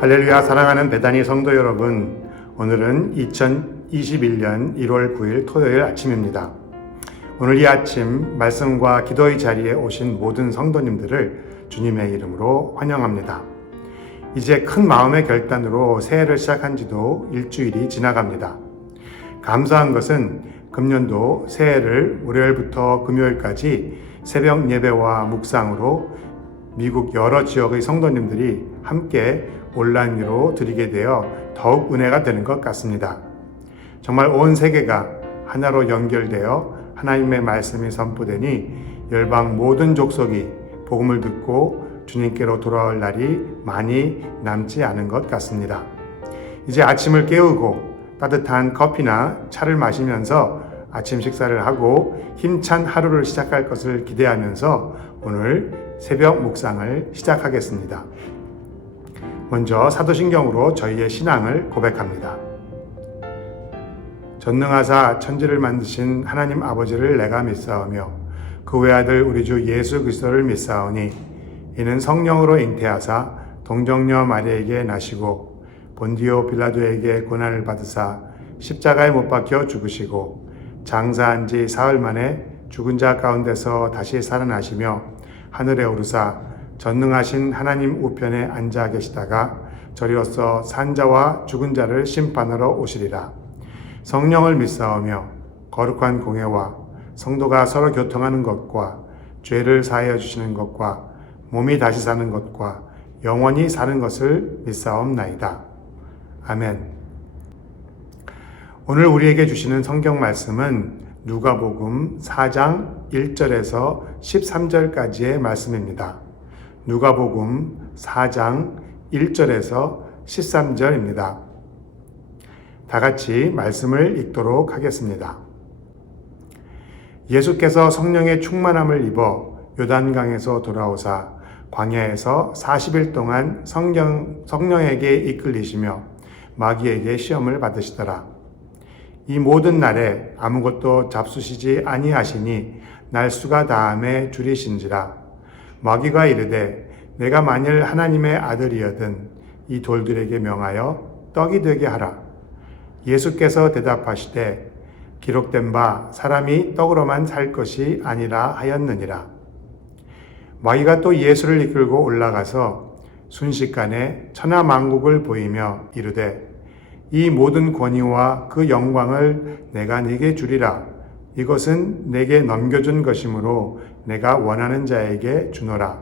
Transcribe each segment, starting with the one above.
할렐루야. 사랑하는 베다니 성도 여러분, 오늘은 2021년 1월 9일 토요일 아침입니다. 오늘 이 아침 말씀과 기도의 자리에 오신 모든 성도님들을 주님의 이름으로 환영합니다. 이제 큰 마음의 결단으로 새해를 시작한 지도 일주일이 지나갑니다. 감사한 것은 금년도 새해를 월요일부터 금요일까지 새벽 예배와 묵상으로 미국 여러 지역의 성도님들이 함께 온라인으로 드리게 되어 더욱 은혜가 되는 것 같습니다. 정말 온 세계가 하나로 연결되어 하나님의 말씀이 선포되니 열방 모든 족속이 복음을 듣고 주님께로 돌아올 날이 많이 남지 않은 것 같습니다. 이제 아침을 깨우고 따뜻한 커피나 차를 마시면서 아침 식사를 하고 힘찬 하루를 시작할 것을 기대하면서 오늘 새벽 묵상을 시작하겠습니다. 먼저 사도신경으로 저희의 신앙을 고백합니다. 전능하사 천지를 만드신 하나님 아버지를 내가 믿사오며 그 외아들 우리 주 예수 그리스도를 믿사오니 이는 성령으로 잉태하사 동정녀 마리아에게 나시고 본디오 빌라도에게 고난을 받으사 십자가에 못 박혀 죽으시고 장사한 지 사흘 만에 죽은 자 가운데서 다시 살아나시며 하늘에 오르사 전능하신 하나님 우편에 앉아 계시다가 저리로서 산자와 죽은 자를 심판하러 오시리라. 성령을 믿사오며 거룩한 공회와 성도가 서로 교통하는 것과 죄를 사하여 주시는 것과 몸이 다시 사는 것과 영원히 사는 것을 믿사옵나이다. 아멘. 오늘 우리에게 주시는 성경 말씀은 누가복음 4장 1절에서 13절까지의 말씀입니다. 누가복음 4장 1절에서 13절입니다. 다 같이 말씀을 읽도록 하겠습니다. 예수께서 성령의 충만함을 입어 요단강에서 돌아오사 광야에서 40일 동안 성령에게 이끌리시며 마귀에게 시험을 받으시더라. 이 모든 날에 아무것도 잡수시지 아니하시니 날수가 다함에 줄이신지라. 마귀가 이르되 내가 만일 하나님의 아들이여든 이 돌들에게 명하여 떡이 되게 하라. 예수께서 대답하시되 기록된 바 사람이 떡으로만 살 것이 아니라 하였느니라. 마귀가 또 예수를 이끌고 올라가서 순식간에 천하만국을 보이며 이르되 이 모든 권위와 그 영광을 내가 네게 주리라. 이것은 내게 넘겨준 것이므로 내가 원하는 자에게 주노라.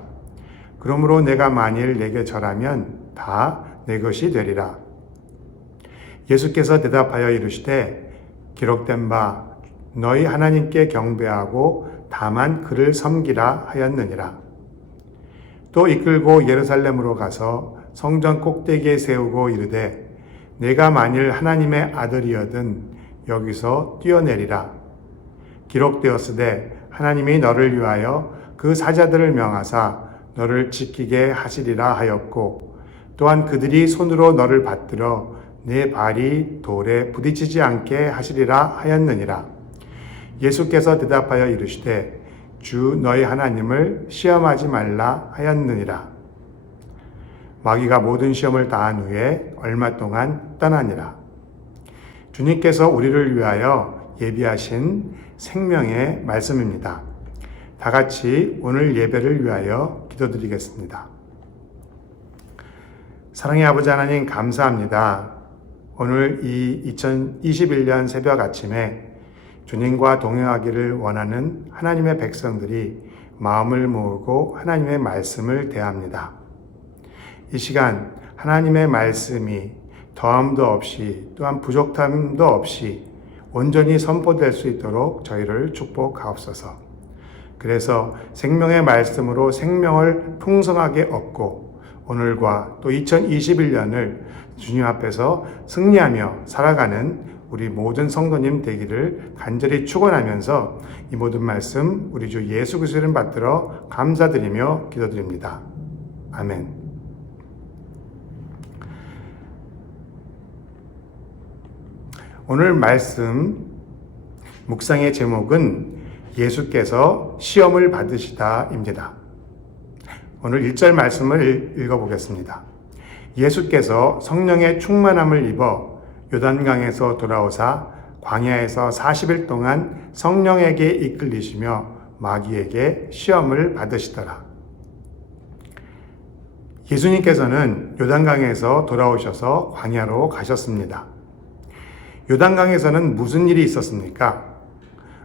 그러므로 내가 만일 내게 절하면 다 내 것이 되리라. 예수께서 대답하여 이르시되 기록된 바 너희 하나님께 경배하고 다만 그를 섬기라 하였느니라. 또 이끌고 예루살렘으로 가서 성전 꼭대기에 세우고 이르되 내가 만일 하나님의 아들이여든 여기서 뛰어내리라. 기록되었으되 하나님이 너를 위하여 그 사자들을 명하사 너를 지키게 하시리라 하였고 또한 그들이 손으로 너를 받들어 내 발이 돌에 부딪히지 않게 하시리라 하였느니라. 예수께서 대답하여 이르시되 주 너희 하나님을 시험하지 말라 하였느니라. 마귀가 모든 시험을 다한 후에 얼마 동안 떠나니라. 주님께서 우리를 위하여 예비하신 생명의 말씀입니다. 다 같이 오늘 예배를 위하여 기도드리겠습니다. 사랑의 아버지 하나님 감사합니다. 오늘 이 2021년 새벽 아침에 주님과 동행하기를 원하는 하나님의 백성들이 마음을 모으고 하나님의 말씀을 대합니다. 이 시간 하나님의 말씀이 더함도 없이 또한 부족함도 없이 온전히 선포될 수 있도록 저희를 축복하옵소서. 그래서 생명의 말씀으로 생명을 풍성하게 얻고 오늘과 또 2021년을 주님 앞에서 승리하며 살아가는 우리 모든 성도님 되기를 간절히 축원하면서 이 모든 말씀 우리 주 예수 그리스도를 받들어 감사드리며 기도드립니다. 아멘. 오늘 말씀 묵상의 제목은 예수께서 시험을 받으시다입니다. 오늘 1절 말씀을 읽어보겠습니다. 예수께서 성령의 충만함을 입어 요단강에서 돌아오사 광야에서 40일 동안 성령에게 이끌리시며 마귀에게 시험을 받으시더라. 예수님께서는 요단강에서 돌아오셔서 광야로 가셨습니다. 요단강에서는 무슨 일이 있었습니까?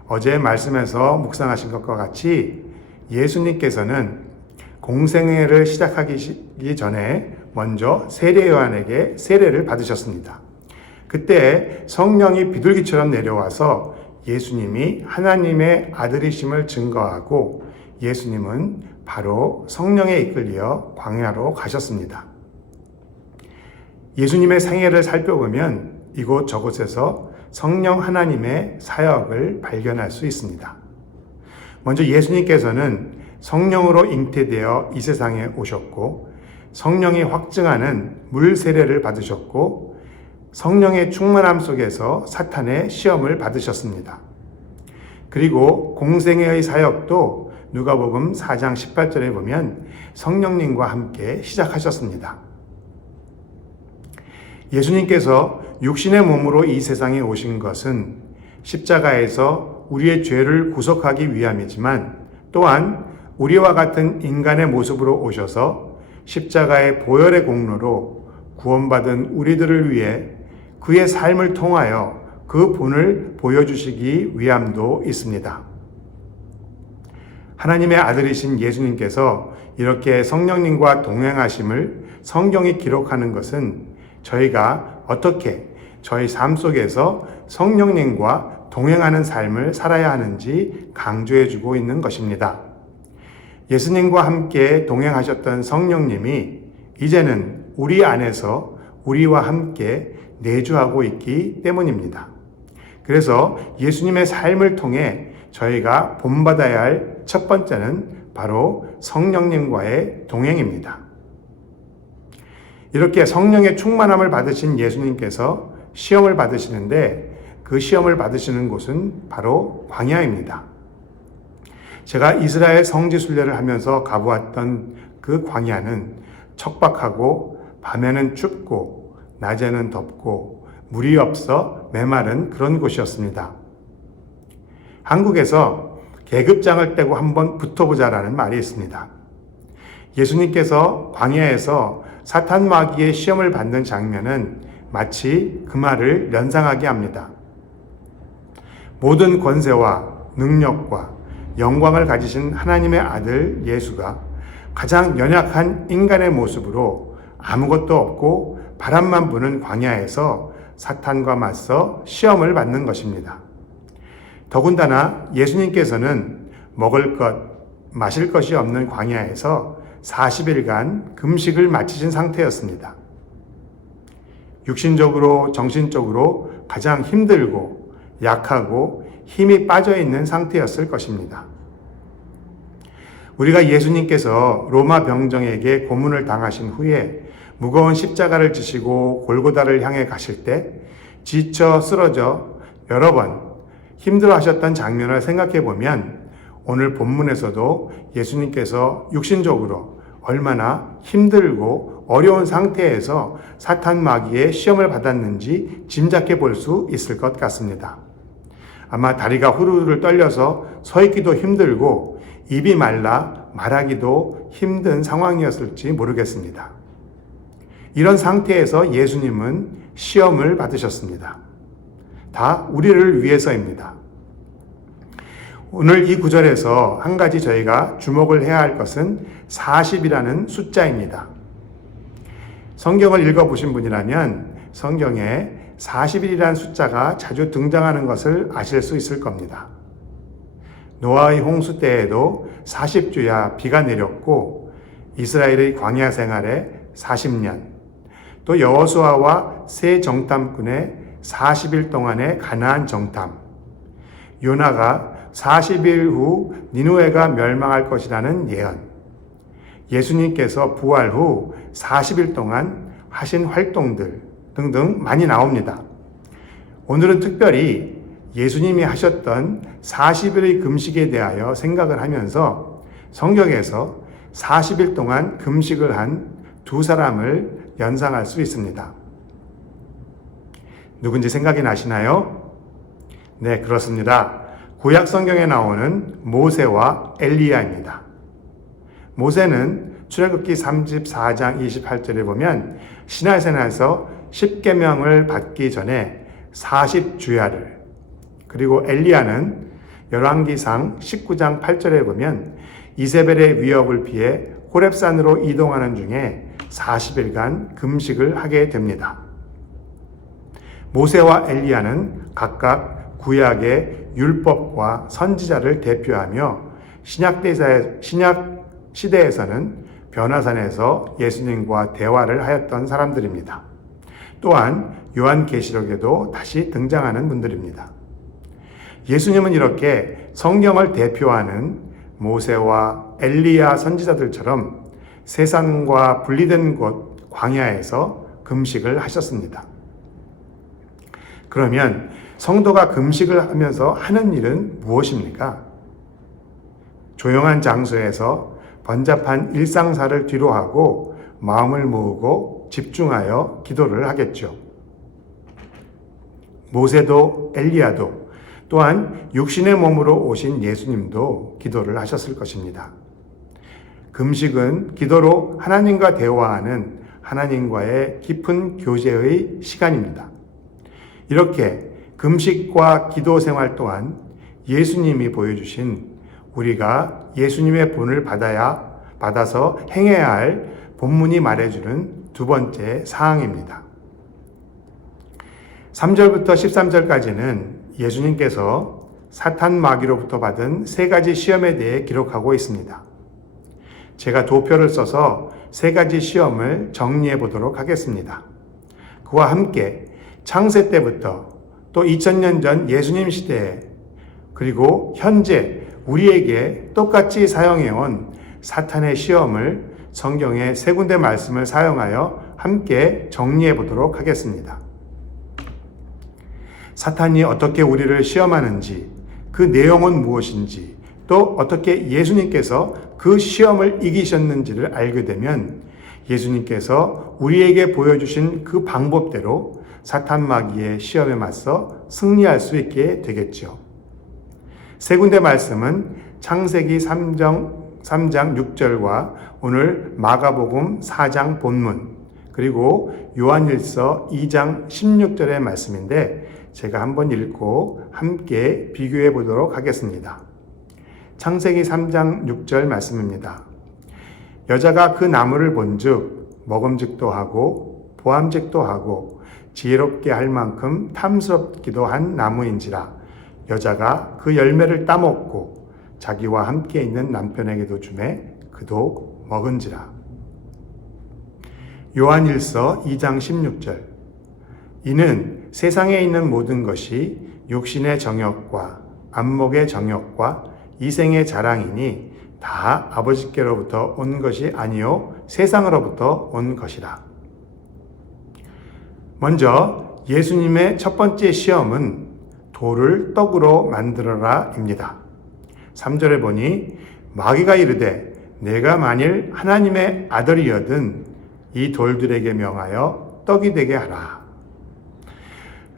어제 말씀에서 묵상하신 것과 같이 예수님께서는 공생애를 시작하기 전에 먼저 세례 요한에게 세례를 받으셨습니다. 그때 성령이 비둘기처럼 내려와서 예수님이 하나님의 아들이심을 증거하고 예수님은 바로 성령에 이끌려 광야로 가셨습니다. 예수님의 생애를 살펴보면 이곳저곳에서 성령 하나님의 사역을 발견할 수 있습니다. 먼저 예수님께서는 성령으로 잉태되어 이 세상에 오셨고 성령이 확증하는 물 세례를 받으셨고 성령의 충만함 속에서 사탄의 시험을 받으셨습니다. 그리고 공생애의 사역도 누가복음 4장 18절에 보면 성령님과 함께 시작하셨습니다. 예수님께서 육신의 몸으로 이 세상에 오신 것은 십자가에서 우리의 죄를 구속하기 위함이지만 또한 우리와 같은 인간의 모습으로 오셔서 십자가의 보혈의 공로로 구원받은 우리들을 위해 그의 삶을 통하여 그 본을 보여주시기 위함도 있습니다. 하나님의 아들이신 예수님께서 이렇게 성령님과 동행하심을 성경이 기록하는 것은 저희가 어떻게 저희 삶 속에서 성령님과 동행하는 삶을 살아야 하는지 강조해주고 있는 것입니다. 예수님과 함께 동행하셨던 성령님이 이제는 우리 안에서 우리와 함께 내주하고 있기 때문입니다. 그래서 예수님의 삶을 통해 저희가 본받아야 할 첫 번째는 바로 성령님과의 동행입니다. 이렇게 성령의 충만함을 받으신 예수님께서 시험을 받으시는데 그 시험을 받으시는 곳은 바로 광야입니다. 제가 이스라엘 성지 순례를 하면서 가보았던 그 광야는 척박하고 밤에는 춥고 낮에는 덥고 물이 없어 메마른 그런 곳이었습니다. 한국에서 계급장을 떼고 한번 붙어보자라는 말이 있습니다. 예수님께서 광야에서 사탄 마귀의 시험을 받는 장면은 마치 그 말을 연상하게 합니다. 모든 권세와 능력과 영광을 가지신 하나님의 아들 예수가 가장 연약한 인간의 모습으로 아무것도 없고 바람만 부는 광야에서 사탄과 맞서 시험을 받는 것입니다. 더군다나 예수님께서는 먹을 것, 마실 것이 없는 광야에서 40일간 금식을 마치신 상태였습니다. 육신적으로, 정신적으로 가장 힘들고 약하고 힘이 빠져 있는 상태였을 것입니다. 우리가 예수님께서 로마 병정에게 고문을 당하신 후에 무거운 십자가를 지시고 골고다를 향해 가실 때 지쳐 쓰러져 여러 번 힘들어 하셨던 장면을 생각해 보면 오늘 본문에서도 예수님께서 육신적으로 얼마나 힘들고 어려운 상태에서 사탄 마귀의 시험을 받았는지 짐작해 볼 수 있을 것 같습니다. 아마 다리가 후루룩 떨려서 서 있기도 힘들고 입이 말라 말하기도 힘든 상황이었을지 모르겠습니다. 이런 상태에서 예수님은 시험을 받으셨습니다. 다 우리를 위해서입니다. 오늘 이 구절에서 한 가지 저희가 주목을 해야 할 것은 40이라는 숫자입니다. 성경을 읽어보신 분이라면 성경에 40일이라는 숫자가 자주 등장하는 것을 아실 수 있을 겁니다. 노아의 홍수 때에도 40주야 비가 내렸고 이스라엘의 광야 생활에 40년, 또 여호수아와 세 정탐꾼의 40일 동안의 가나안 정탐, 요나가 40일 후 니느웨가 멸망할 것이라는 예언, 예수님께서 부활 후 40일 동안 하신 활동들 등등 많이 나옵니다. 오늘은 특별히 예수님이 하셨던 40일의 금식에 대하여 생각을 하면서 성경에서 40일 동안 금식을 한 두 사람을 연상할 수 있습니다. 누군지 생각이 나시나요? 네, 그렇습니다. 구약 성경에 나오는 모세와 엘리야입니다. 모세는 출애굽기 34장 28절에 보면 시내산에서 십계명을 받기 전에 40주야를, 그리고 엘리야는 열왕기상 19장 8절에 보면 이세벨의 위협을 피해 호렙산으로 이동하는 중에 40일간 금식을 하게 됩니다. 모세와 엘리야는 각각 구약의 율법과 선지자를 대표하며 신약 시대에서는 변화산에서 예수님과 대화를 하였던 사람들입니다. 또한 요한계시록에도 다시 등장하는 분들입니다. 예수님은 이렇게 성경을 대표하는 모세와 엘리야 선지자들처럼 세상과 분리된 곳 광야에서 금식을 하셨습니다. 그러면 성도가 금식을 하면서 하는 일은 무엇입니까? 조용한 장소에서 번잡한 일상사를 뒤로하고 마음을 모으고 집중하여 기도를 하겠죠. 모세도 엘리야도 또한 육신의 몸으로 오신 예수님도 기도를 하셨을 것입니다. 금식은 기도로 하나님과 대화하는 하나님과의 깊은 교제의 시간입니다. 이렇게 금식과 기도 생활 또한 예수님이 보여주신 우리가 예수님의 본을 받아서 행해야 할 본문이 말해주는 두 번째 사항입니다. 3절부터 13절까지는 예수님께서 사탄 마귀로부터 받은 세 가지 시험에 대해 기록하고 있습니다. 제가 도표를 써서 세 가지 시험을 정리해 보도록 하겠습니다. 그와 함께 창세 때부터 또 2000년 전 예수님 시대에 그리고 현재 우리에게 똑같이 사용해온 사탄의 시험을 성경의 세 군데 말씀을 사용하여 함께 정리해 보도록 하겠습니다. 사탄이 어떻게 우리를 시험하는지, 그 내용은 무엇인지, 또 어떻게 예수님께서 그 시험을 이기셨는지를 알게 되면 예수님께서 우리에게 보여주신 그 방법대로 사탄 마귀의 시험에 맞서 승리할 수 있게 되겠죠. 세 군데 말씀은 창세기 3장 6절과 오늘 마가복음 4장 본문, 그리고 요한일서 2장 16절의 말씀인데 제가 한번 읽고 함께 비교해 보도록 하겠습니다. 창세기 3장 6절 말씀입니다. 여자가 그 나무를 본즉 먹음직도 하고 보암직도 하고 지혜롭게 할 만큼 탐스럽기도 한 나무인지라 여자가 그 열매를 따먹고 자기와 함께 있는 남편에게도 주매 그도 먹은지라. 요한일서 2장 16절 이는 세상에 있는 모든 것이 육신의 정욕과 안목의 정욕과 이생의 자랑이니 다 아버지께로부터 온 것이 아니요 세상으로부터 온 것이라. 먼저 예수님의 첫 번째 시험은 돌을 떡으로 만들어라입니다. 3절에 보니 마귀가 이르되 내가 만일 하나님의 아들이여든 이 돌들에게 명하여 떡이 되게 하라.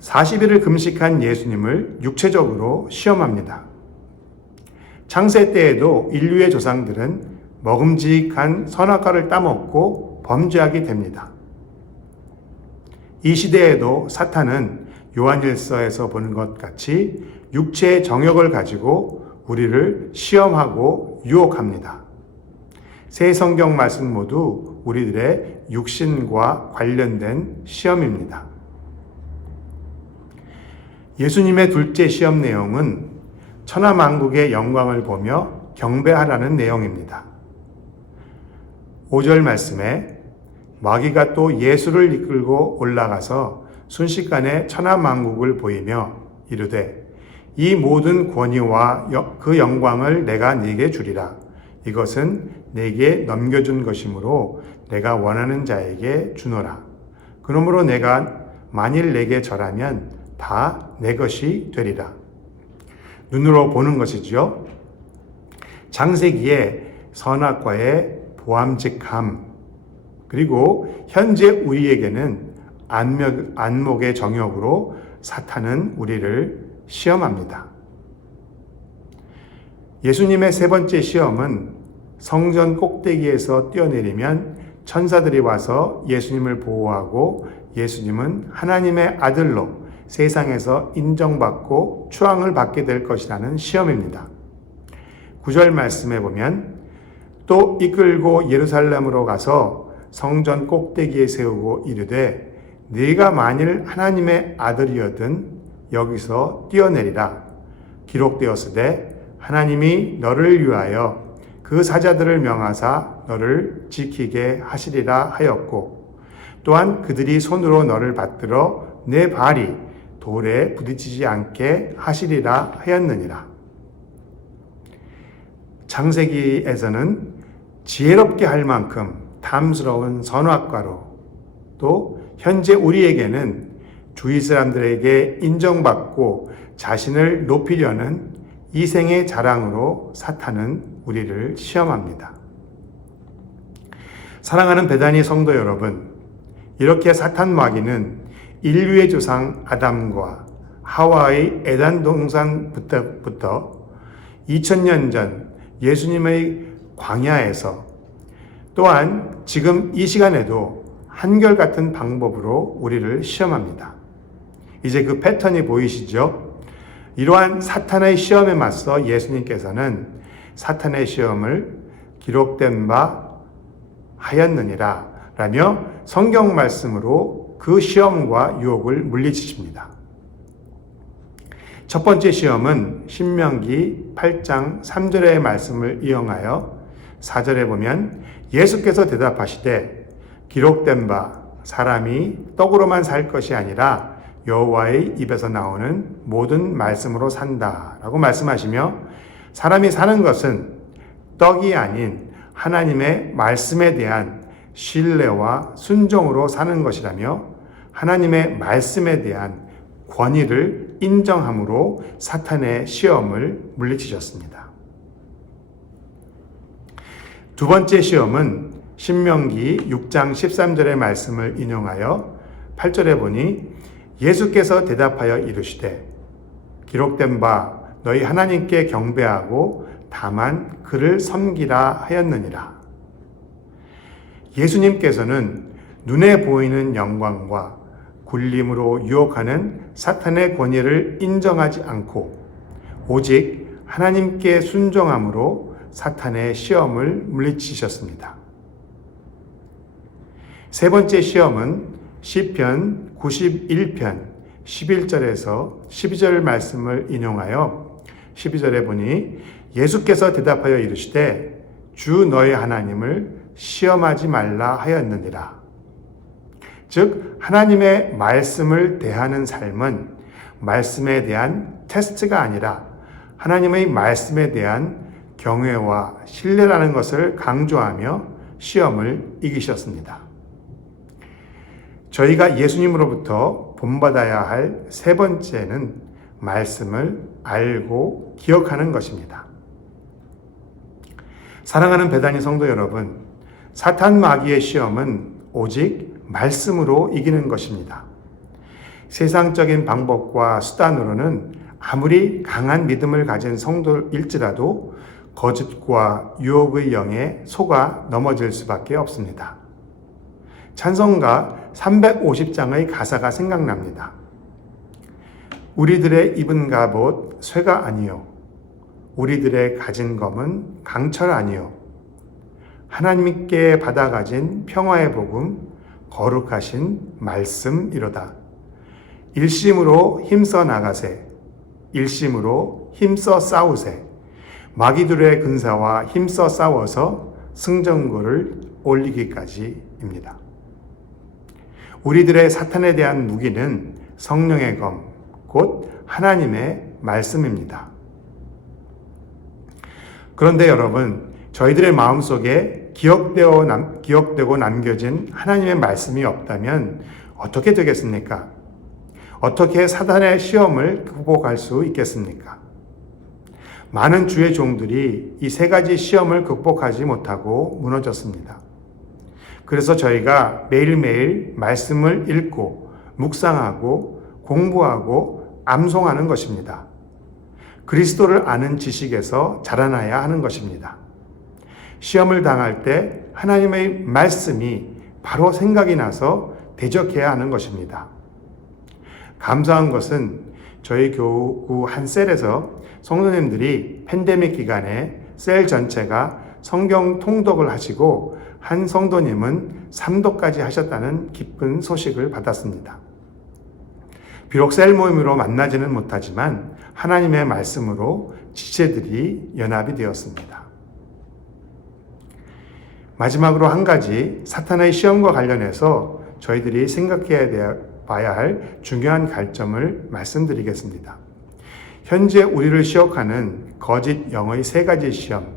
40일을 금식한 예수님을 육체적으로 시험합니다. 창세 때에도 인류의 조상들은 먹음직한 선악과를 따먹고 범죄하게 됩니다. 이 시대에도 사탄은 요한일서에서 보는 것 같이 육체의 정욕을 가지고 우리를 시험하고 유혹합니다. 새 성경 말씀 모두 우리들의 육신과 관련된 시험입니다. 예수님의 둘째 시험 내용은 천하만국의 영광을 보며 경배하라는 내용입니다. 5절 말씀에 마귀가 또 예수를 이끌고 올라가서 순식간에 천하만국을 보이며 이르되 이 모든 권위와 그 영광을 내가 네게 주리라. 이것은 네게 넘겨준 것이므로 내가 원하는 자에게 주노라. 그러므로 내가 만일 내게 절하면 다 내 것이 되리라. 눈으로 보는 것이지요. 창세기에 선악과의 보암직함, 그리고 현재 우리에게는 안목의 정욕으로 사탄은 우리를 시험합니다. 예수님의 세 번째 시험은 성전 꼭대기에서 뛰어내리면 천사들이 와서 예수님을 보호하고 예수님은 하나님의 아들로 세상에서 인정받고 추앙을 받게 될 것이라는 시험입니다. 9절 말씀에 보면 또 이끌고 예루살렘으로 가서 성전 꼭대기에 세우고 이르되 네가 만일 하나님의 아들이거든 여기서 뛰어내리라. 기록되었으되 하나님이 너를 위하여 그 사자들을 명하사 너를 지키게 하시리라 하였고 또한 그들이 손으로 너를 받들어 내 발이 돌에 부딪히지 않게 하시리라 하였느니라. 창세기에서는 지혜롭게 할 만큼 탐스러운 선악과로 또 현재 우리에게는 주위 사람들에게 인정받고 자신을 높이려는 이생의 자랑으로 사탄은 우리를 시험합니다. 사랑하는 베다니 성도 여러분, 이렇게 사탄 마귀는 인류의 조상 아담과 하와의 에덴 동산부터 2000년 전 예수님의 광야에서 또한 지금 이 시간에도 한결같은 방법으로 우리를 시험합니다. 이제 그 패턴이 보이시죠? 이러한 사탄의 시험에 맞서 예수님께서는 사탄의 시험을 기록된 바 하였느니라 라며 성경 말씀으로 그 시험과 유혹을 물리치십니다. 첫 번째 시험은 신명기 8장 3절의 말씀을 이용하여 4절에 보면 예수께서 대답하시되 기록된 바 사람이 떡으로만 살 것이 아니라 여호와의 입에서 나오는 모든 말씀으로 산다라고 말씀하시며 사람이 사는 것은 떡이 아닌 하나님의 말씀에 대한 신뢰와 순종으로 사는 것이라며 하나님의 말씀에 대한 권위를 인정함으로 사탄의 시험을 물리치셨습니다. 두 번째 시험은 신명기 6장 13절의 말씀을 인용하여 8절에 보니 예수께서 대답하여 이르시되 기록된 바 너희 하나님께 경배하고 다만 그를 섬기라 하였느니라. 예수님께서는 눈에 보이는 영광과 굴림으로 유혹하는 사탄의 권위를 인정하지 않고 오직 하나님께 순종함으로 사탄의 시험을 물리치셨습니다. 세 번째 시험은 시편 91편 11절에서 12절 말씀을 인용하여 12절에 보니 예수께서 대답하여 이르시되 주 너희 하나님을 시험하지 말라 하였느니라. 즉 하나님의 말씀을 대하는 삶은 말씀에 대한 테스트가 아니라 하나님의 말씀에 대한 경외와 신뢰라는 것을 강조하며 시험을 이기셨습니다. 저희가 예수님으로부터 본받아야 할 세 번째는 말씀을 알고 기억하는 것입니다. 사랑하는 베다니 성도 여러분, 사탄 마귀의 시험은 오직 말씀으로 이기는 것입니다. 세상적인 방법과 수단으로는 아무리 강한 믿음을 가진 성도일지라도 거짓과 유혹의 영에 속아 넘어질 수밖에 없습니다. 찬송가 350장의 가사가 생각납니다. 우리들의 입은 갑옷 쇠가 아니요 우리들의 가진 검은 강철 아니요 하나님께 받아 가진 평화의 복음 거룩하신 말씀이로다. 일심으로 힘써 나가세 일심으로 힘써 싸우세 마귀들의 근사와 힘써 싸워서 승전고를 올리기까지입니다. 우리들의 사탄에 대한 무기는 성령의 검, 곧 하나님의 말씀입니다. 그런데 여러분, 저희들의 마음속에 기억되고 남겨진 하나님의 말씀이 없다면 어떻게 되겠습니까? 어떻게 사탄의 시험을 극복할 수 있겠습니까? 많은 주의 종들이 이 세 가지 시험을 극복하지 못하고 무너졌습니다. 그래서 저희가 매일매일 말씀을 읽고 묵상하고 공부하고 암송하는 것입니다. 그리스도를 아는 지식에서 자라나야 하는 것입니다. 시험을 당할 때 하나님의 말씀이 바로 생각이 나서 대적해야 하는 것입니다. 감사한 것은 저희 교구 한 셀에서 성도님들이 팬데믹 기간에 셀 전체가 성경 통독을 하시고 한 성도님은 삼독까지 하셨다는 기쁜 소식을 받았습니다. 비록 셀 모임으로 만나지는 못하지만 하나님의 말씀으로 지체들이 연합이 되었습니다. 마지막으로 한 가지 사탄의 시험과 관련해서 저희들이 생각해야 봐야 할 중요한 갈점을 말씀드리겠습니다. 현재 우리를 시험하는 거짓 영의 세 가지 시험,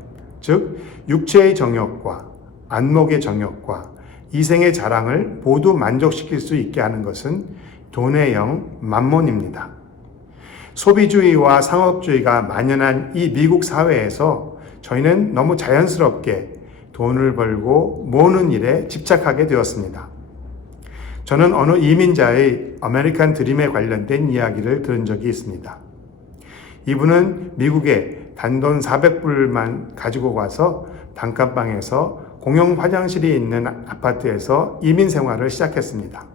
즉 육체의 정욕과 안목의 정욕과 이생의 자랑을 모두 만족시킬 수 있게 하는 것은 돈의 영 만몬입니다. 소비주의와 상업주의가 만연한 이 미국 사회에서 저희는 너무 자연스럽게 돈을 벌고 모으는 일에 집착하게 되었습니다. 저는 어느 이민자의 아메리칸 드림에 관련된 이야기를 들은 적이 있습니다. 이분은 미국에 단돈 400불만 가지고 와서 단칸방에서 공용 화장실이 있는 아파트에서 이민 생활을 시작했습니다.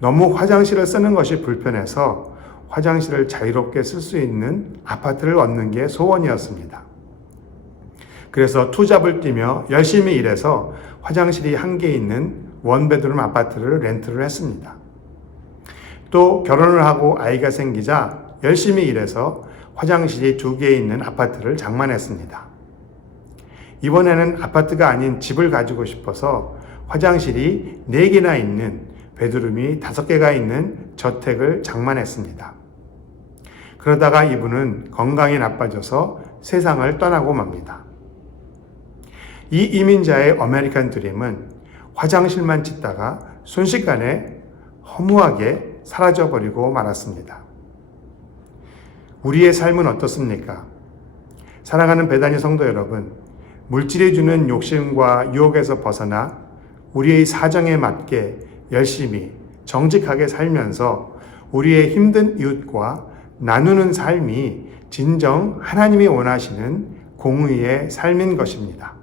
너무 화장실을 쓰는 것이 불편해서 화장실을 자유롭게 쓸 수 있는 아파트를 얻는 게 소원이었습니다. 그래서 투잡을 뛰며 열심히 일해서 화장실이 한 개 있는 원베드룸 아파트를 렌트를 했습니다. 또 결혼을 하고 아이가 생기자 열심히 일해서 화장실이 2개 있는 아파트를 장만했습니다. 이번에는 아파트가 아닌 집을 가지고 싶어서 화장실이 4개나 있는 베드룸이 5개가 있는 저택을 장만했습니다. 그러다가 이분은 건강이 나빠져서 세상을 떠나고 맙니다. 이 이민자의 아메리칸 드림은 화장실만 짓다가 순식간에 허무하게 사라져버리고 말았습니다. 우리의 삶은 어떻습니까? 사랑하는 베다니 성도 여러분, 물질이 주는 욕심과 유혹에서 벗어나 우리의 사정에 맞게 열심히 정직하게 살면서 우리의 힘든 이웃과 나누는 삶이 진정 하나님이 원하시는 공의의 삶인 것입니다.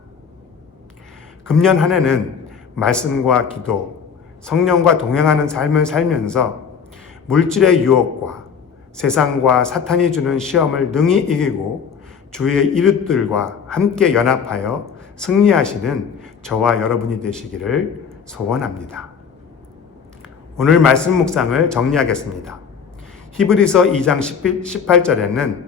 금년 한 해는 말씀과 기도, 성령과 동행하는 삶을 살면서 물질의 유혹과 세상과 사탄이 주는 시험을 능히 이기고 주의 이웃들과 함께 연합하여 승리하시는 저와 여러분이 되시기를 소원합니다. 오늘 말씀 묵상을 정리하겠습니다. 히브리서 2장 18절에는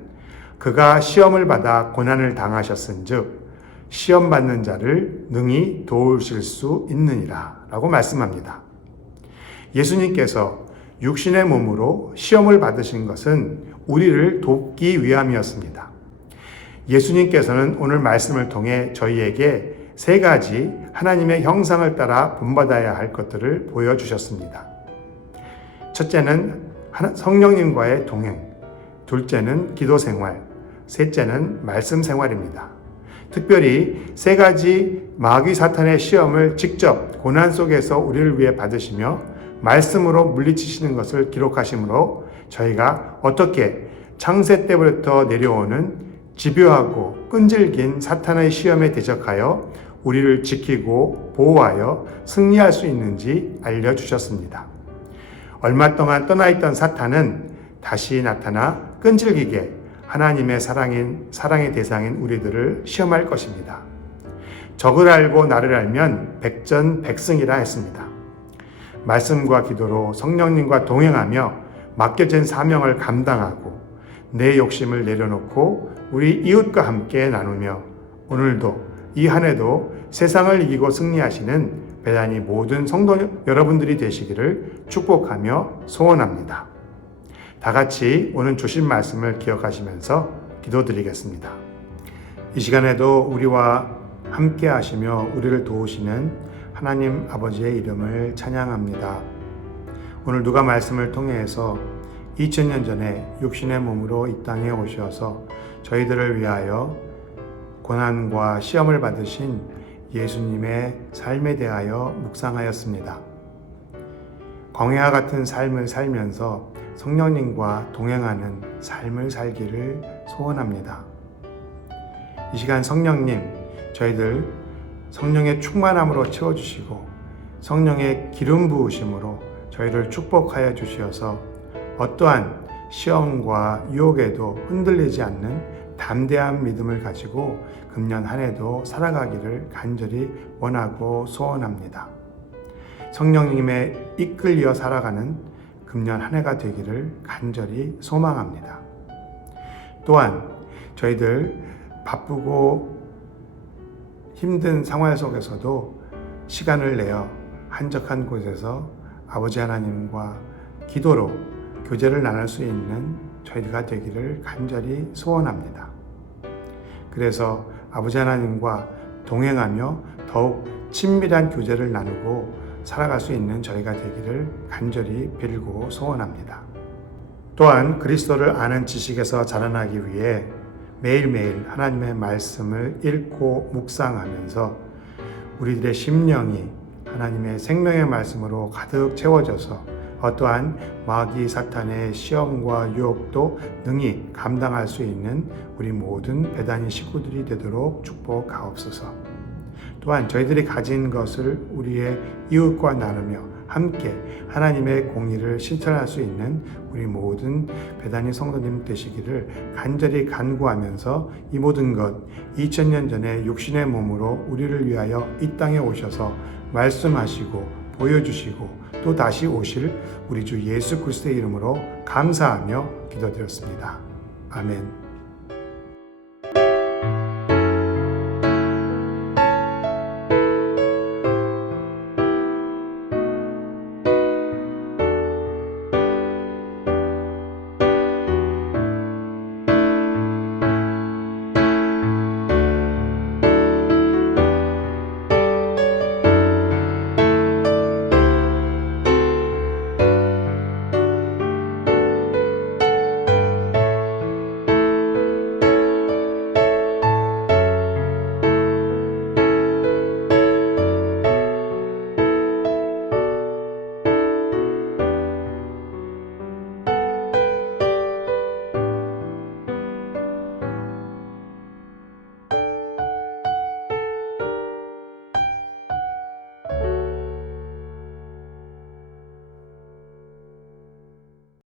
그가 시험을 받아 고난을 당하셨은즉 시험 받는 자를 능히 도우실 수 있느니라 라고 말씀합니다. 예수님께서 육신의 몸으로 시험을 받으신 것은 우리를 돕기 위함이었습니다. 예수님께서는 오늘 말씀을 통해 저희에게 3가지 하나님의 형상을 따라 본받아야 할 것들을 보여주셨습니다. 첫째는 성령님과의 동행, 둘째는 기도 생활, 셋째는 말씀 생활입니다. 특별히 3가지 마귀 사탄의 시험을 직접 고난 속에서 우리를 위해 받으시며 말씀으로 물리치시는 것을 기록하시므로 저희가 어떻게 창세 때부터 내려오는 집요하고 끈질긴 사탄의 시험에 대적하여 우리를 지키고 보호하여 승리할 수 있는지 알려주셨습니다. 얼마 동안 떠나있던 사탄은 다시 나타나 끈질기게 하나님의 사랑의 대상인 우리들을 시험할 것입니다. 적을 알고 나를 알면 백전백승이라 했습니다. 말씀과 기도로 성령님과 동행하며 맡겨진 사명을 감당하고 내 욕심을 내려놓고 우리 이웃과 함께 나누며 오늘도 이 한 해도 세상을 이기고 승리하시는 베다니 모든 성도 여러분들이 되시기를 축복하며 소원합니다. 다 같이 오늘 주신 말씀을 기억하시면서 기도드리겠습니다. 이 시간에도 우리와 함께 하시며 우리를 도우시는 하나님 아버지의 이름을 찬양합니다. 오늘 누가 말씀을 통해서 2000년 전에 육신의 몸으로 이 땅에 오셔서 저희들을 위하여 고난과 시험을 받으신 예수님의 삶에 대하여 묵상하였습니다. 광야와 같은 삶을 살면서 성령님과 동행하는 삶을 살기를 소원합니다. 이 시간 성령님, 저희들 성령의 충만함으로 채워주시고 성령의 기름 부으심으로 저희를 축복하여 주시어서 어떠한 시험과 유혹에도 흔들리지 않는 담대한 믿음을 가지고 금년 한 해도 살아가기를 간절히 원하고 소원합니다. 성령님의 이끌려 살아가는 금년 한 해가 되기를 간절히 소망합니다. 또한 저희들 바쁘고 힘든 상황 속에서도 시간을 내어 한적한 곳에서 아버지 하나님과 기도로 교제를 나눌 수 있는 저희가 되기를 간절히 소원합니다. 그래서 아버지 하나님과 동행하며 더욱 친밀한 교제를 나누고 살아갈 수 있는 저희가 되기를 간절히 빌고 소원합니다. 또한 그리스도를 아는 지식에서 자라나기 위해 매일매일 하나님의 말씀을 읽고 묵상하면서 우리들의 심령이 하나님의 생명의 말씀으로 가득 채워져서 어떠한 마귀 사탄의 시험과 유혹도 능히 감당할 수 있는 우리 모든 베다니 식구들이 되도록 축복하옵소서. 또한 저희들이 가진 것을 우리의 이웃과 나누며 함께 하나님의 공의를 실천할 수 있는 우리 모든 베다니 성도님 되시기를 간절히 간구하면서 이 모든 것 2000년 전에 육신의 몸으로 우리를 위하여 이 땅에 오셔서 말씀하시고 보여주시고 또 다시 오실 우리 주 예수 그리스도의 이름으로 감사하며 기도드렸습니다. 아멘.